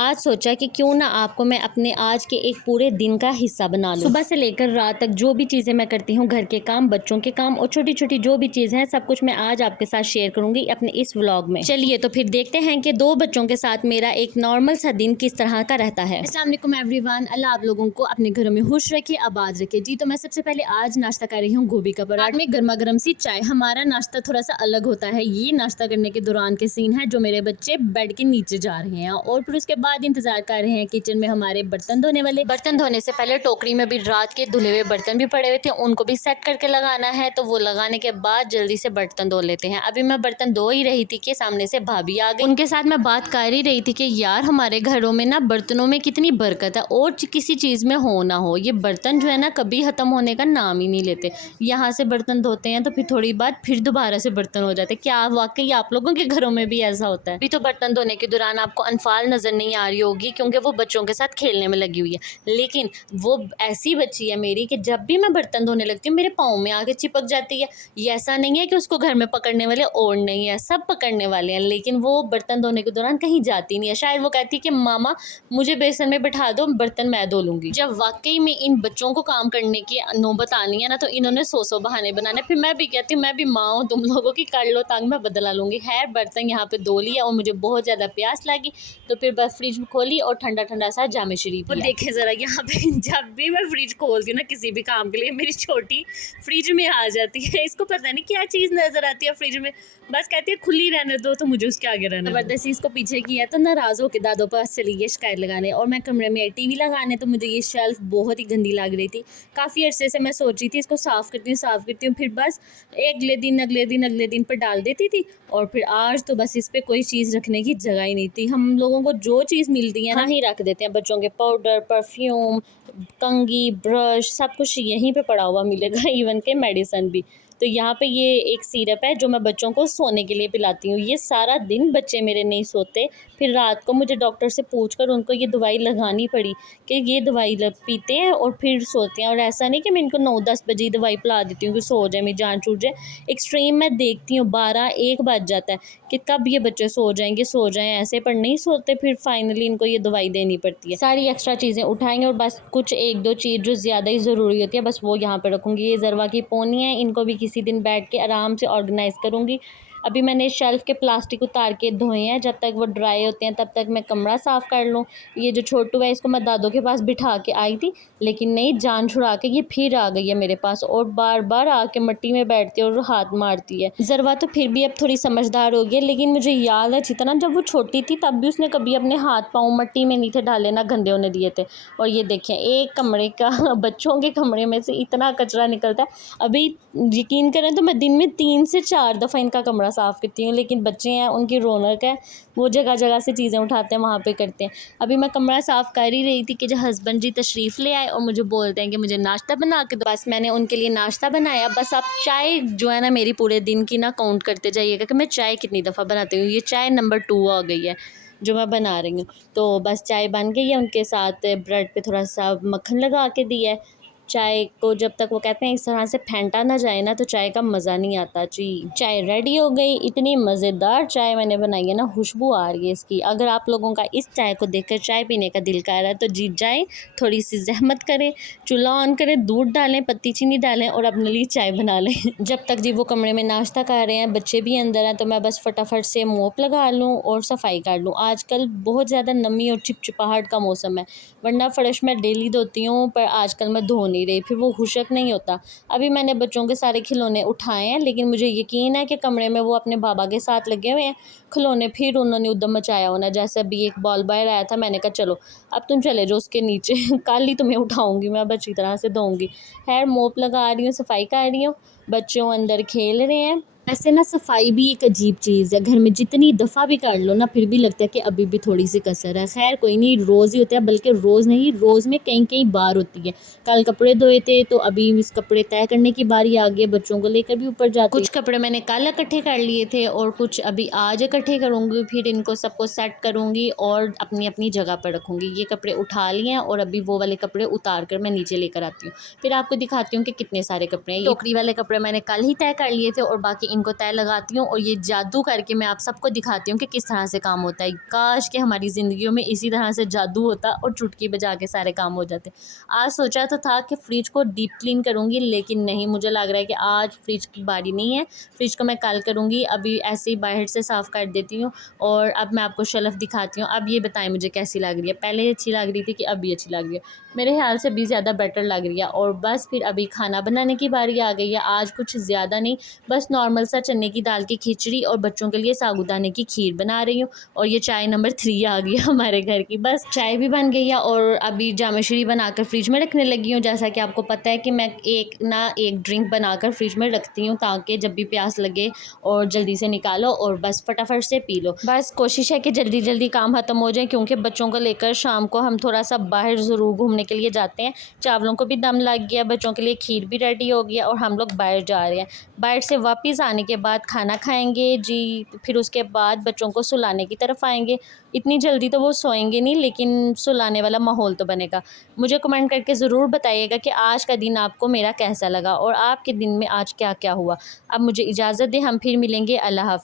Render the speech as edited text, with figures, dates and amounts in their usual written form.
आज सोचा कि क्यों ना आपको मैं अपने आज के एक पूरे दिन का हिस्सा बना लूं। सुबह से लेकर रात तक जो भी चीज़ें मैं करती हूँ, घर के काम, बच्चों के काम और छोटी छोटी जो भी चीज़ है, सब कुछ मैं आज आपके साथ शेयर करूंगी अपने इस व्लॉग में। चलिए तो फिर देखते हैं कि 2 बच्चों के साथ मेरा एक नॉर्मल सा दिन किस तरह का रहता है। अस्सलाम वालेकुम एवरीवन, अल्लाह आप लोगों को अपने घरों में खुश रखे, आबाद रखे जी। तो मैं सबसे पहले आज नाश्ता कर रही हूँ गोभी का पराठा में गर्मा गर्म सी चाय। हमारा नाश्ता थोड़ा सा अलग होता है। ये नाश्ता करने के दौरान के सीन है जो मेरे बच्चे बेड के नीचे जा रहे हैं और फिर उसके बाद इंतजार कर रहे हैं किचन में हमारे बर्तन धोने वाले। बर्तन धोने से पहले टोकरी में भी रात के धुले हुए बर्तन भी पड़े हुए थे, उनको भी सेट करके लगाना है। तो वो लगाने के बाद जल्दी से बर्तन धो लेते हैं। अभी मैं बर्तन धो ही रही थी कि सामने से भाभी आ गई। उनके साथ मैं बात कर ही रही थी कि यार हमारे घरों में ना बर्तनों में कितनी बरकत है और किसी चीज़ में हो ना हो, ये बर्तन जो है ना कभी ख़त्म होने का नाम ही नहीं लेते। यहाँ से बर्तन धोते हैं तो फिर थोड़ी बाद फिर दोबारा से बर्तन हो जाते हैं। क्या वाकई आप लोगों के घरों में भी ऐसा होता है? अभी तो बर्तन धोने के दौरान आपको अनफाल नज़र नहीं आ रही होगी क्योंकि वो बच्चों के साथ खेलने में लगी हुई है, लेकिन वो ऐसी बच्ची है मेरी कि जब भी मैं बर्तन धोने लगती हूँ मेरे पाँव में आके चिपक जाती है। ये ऐसा नहीं है कि उसको घर में पकड़ने वाले और नहीं है, सब पकड़ने वाले हैं, लेकिन वो बर्तन धोने के दौरान कहीं जाती नहीं है। शायद वो कहती है कि मामा मुझे बेसन में बिठा दो, बर्तन मैं धो लूँगी। जब वाकई में इन बच्चों को काम करने की नौबत आनी है ना, तो इन्होंने 100 बहाने बनाने। फिर मैं भी कहती हूँ मैं भी माँ हूँ तुम लोगों की, कर लो तंग, मैं बदला लूँगी। खैर बर्तन यहाँ पे धो लिया और मुझे बहुत ज़्यादा प्यास लगी तो फिर बस फ्रिज खोली और ठंडा ठंडा सा जामे शरीफ। और देखें ज़रा यहाँ पे जब भी मैं फ्रिज खोलती हूँ ना किसी भी काम के लिए, मेरी छोटी फ्रिज में आ जाती है। इसको पता नहीं क्या चीज़ नज़र आती है फ्रिज में, बस कहती है खुली रहने दो तो मुझे उसके आगे रहना। ज़बरदस्ती इसको पीछे किया तो नाराज़ होकर दादों पास चली गई शिकायत लगाने। और मैं कमरे में टीवी लगाने, तो मुझे ये शेल्फ बहुत ही गंदी लग रही थी। काफ़ी अरसे से मैं सोच रही थी इसको साफ़ करती हूँ, फिर बस अगले दिन पर डाल देती थी। और फिर आज तो बस इस पर कोई चीज़ रखने की जगह ही नहीं थी। हम लोगों को जो चीज़ मिलती है ना ही रख देते हैं। बच्चों के पाउडर, परफ्यूम, कंघी, ब्रश, सब कुछ यहीं पे पड़ा हुआ मिलेगा, इवन के मेडिसिन भी। तो यहाँ पे ये एक सिरप है जो मैं बच्चों को सोने के लिए पिलाती हूँ। ये सारा दिन बच्चे मेरे नहीं सोते, फिर रात को मुझे डॉक्टर से पूछकर उनको ये दवाई लगानी पड़ी कि ये दवाई पीते हैं और फिर सोते हैं। और ऐसा नहीं कि मैं इनको 9-10 बजे दवाई पिला देती हूँ कि सो जाए, मेरी जान छूट जाए। एक्सट्रीम मैं देखती हूँ 12-1 बज जाता है कि कब ये बच्चे सो जाएँ ऐसे, पर नहीं सोते। फिर फाइनली इनको ये दवाई देनी पड़ती है। सारी एक्स्ट्रा चीज़ें उठाएंगे और बस कुछ 1-2 चीज़ जो ज़्यादा ही ज़रूरी होती है बस वो यहाँ पे रखूँगी। ये ज़रवा की पोनी है, इनको भी किसी दिन बैठ के आराम से ऑर्गेनाइज़ करूँगी। अभी मैंने शेल्फ़ के प्लास्टिक उतार के धोए हैं, जब तक वो ड्राई होते हैं तब तक मैं कमरा साफ़ कर लूँ। ये जो छोटू है इसको मैं दादों के पास बिठा के आई थी, लेकिन नहीं, जान छुड़ा के ये फिर आ गई है मेरे पास और बार बार आके मिट्टी में बैठती है और हाथ मारती है। ज़रवा तो फिर भी अब थोड़ी समझदार हो गई है, लेकिन मुझे याद है जितना जब वो छोटी थी तब भी उसने कभी अपने हाथ पाँव मिट्टी में नहीं थे डाले, ना गंदे होने दिए थे। और ये देखें एक कमरे का बच्चों के कमरे में से इतना कचरा निकलता है। अभी यकीन करें तो मैं दिन में 3 से 4 दफ़ा इनका कमरा साफ़ करती हूँ, लेकिन बच्चे हैं उनकी रौनक है, वो जगह जगह से चीज़ें उठाते हैं वहाँ पे करते हैं। अभी मैं कमरा साफ़ कर ही रही थी कि जो हस्बैंड जी तशरीफ़ ले आए और मुझे बोलते हैं कि मुझे नाश्ता बना के दो। बस मैंने उनके लिए नाश्ता बनाया। बस आप चाय जो है ना मेरी पूरे दिन की ना काउंट करते जाइएगा कि मैं चाय कितनी दफ़ा बनाती हूँ। ये चाय नंबर 2 आ गई है जो मैं बना रही हूँ। तो बस चाय बन गई है, उनके साथ ब्रेड पे थोड़ा सा मक्खन लगा के दिया है। चाय को जब तक वो कहते हैं इस तरह से फेंटा ना जाए ना तो चाय का मज़ा नहीं आता जी। चाय रेडी हो गई, इतनी मज़ेदार चाय मैंने बनाई है ना, खुशबू आ रही है इसकी। अगर आप लोगों का इस चाय को देखकर चाय पीने का दिल कर रहा है तो जीत जाएँ, थोड़ी सी ज़हमत करें, चूल्हा ऑन करें, दूध डालें, पत्ती चीनी डालें और अपने लिए चाय बना लें। जब तक जी वो कमरे में नाश्ता कर रहे हैं, बच्चे भी अंदर हैं, तो मैं बस फटाफट से मोप लगा लूँ और सफाई कर लूँ। आजकल बहुत ज़्यादा नमी और चिपचिपाहट का मौसम है, वरना फ़र्श मैं डेली धोती हूँ, पर आजकल मैं धो नहीं रही, फिर वो खुशक नहीं होता। अभी मैंने बच्चों के सारे खिलौने उठाए हैं, लेकिन मुझे यकीन है कि कमरे में वो अपने बाबा के साथ लगे हुए हैं खिलौने, फिर उन्होंने उद्दम मचाया होना। जैसे अभी एक बॉल बॉय आया था, मैंने कहा चलो अब तुम चले जाओ उसके नीचे कल ही तुम्हें उठाऊँगी मैं, अब अच्छी तरह से धोऊँगी। खैर मोप लगा रही हूँ, सफाई कर रही हूँ, बच्चों अंदर खेल रहे हैं। ऐसे ना सफाई भी एक अजीब चीज़ है, घर में जितनी दफ़ा भी कर लो ना फिर भी लगता है कि अभी भी थोड़ी सी कसर है। खैर कोई नहीं, रोज़ ही होता है, बल्कि रोज़ नहीं, रोज़ में कई बार होती है। कल कपड़े धोए थे तो अभी इस कपड़े तय करने की बारी आ गई है, बच्चों को लेकर भी ऊपर जाती। कुछ कपड़े मैंने कल इकट्ठे कर लिए थे और कुछ अभी आज इकट्ठे करूँगी, फिर इनको सबको सेट करूँगी और अपनी अपनी जगह पर रखूँगी। ये कपड़े उठा लिए हैं और अभी वो वाले कपड़े उतार कर मैं नीचे लेकर आती हूँ, फिर आपको दिखाती हूँ कि कितने सारे कपड़े हैं। टोकरी वाले कपड़े मैंने कल ही तय कर लिए थे और बाकी इनको तय लगाती हूँ और ये जादू करके मैं आप सबको दिखाती हूँ कि किस तरह से काम होता है। काश कि हमारी ज़िंदगियों में इसी तरह से जादू होता और चुटकी बजा के सारे काम हो जाते। आज सोचा तो था कि फ़्रिज को डीप क्लीन करूँगी, लेकिन नहीं, मुझे लग रहा है कि आज फ्रिज की बारी नहीं है। फ्रिज को मैं कल करूँगी। अभी ऐसे ही बाहर से साफ़ कर देती हूँ और अब मैं आपको शेल्फ़ दिखाती हूँ। अब ये बताएं मुझे कैसी लग रही है? पहले अच्छी लग रही थी कि अभी अच्छी लग रही है? मेरे ख्याल से भी ज़्यादा बेटर लग रही है। और बस फिर अभी खाना बनाने की बारी आ गई है। आज कुछ ज़्यादा नहीं, बस नॉर्मल सा चने की दाल की खिचड़ी और बच्चों के लिए साबूदाने की खीर बना रही हूँ। और ये चाय नंबर 3 आ गई है हमारे घर की। बस चाय भी बन गई है और अभी जामश्री बनाकर फ्रिज में रखने लगी हूँ। जैसा कि आपको पता है कि मैं एक ड्रिंक बनाकर फ्रिज में रखती हूँ ताकि जब भी प्यास लगे और जल्दी से निकालो और बस फटाफट से पी लो। बस कोशिश है कि जल्दी जल्दी काम ख़त्म हो जाए, क्योंकि बच्चों को लेकर शाम को हम थोड़ा सा बाहर ज़रूर घूमने के लिए जाते हैं। चावलों को भी दम लग गया, बच्चों के लिए खीर भी रेडी हो गया और हम लोग बाहर जा रहे हैं। बाहर से वापस आने के बाद खाना खाएंगे जी, फिर उसके बाद बच्चों को सुलाने की तरफ आएंगे। इतनी जल्दी तो वो सोएंगे नहीं, लेकिन सुलाने वाला माहौल तो बनेगा। मुझे कमेंट करके ज़रूर बताइएगा कि आज का दिन आपको मेरा कैसा लगा और आपके दिन में आज क्या क्या हुआ। अब मुझे इजाज़त दें, हम फिर मिलेंगे। अल्लाह हाफ़िज़।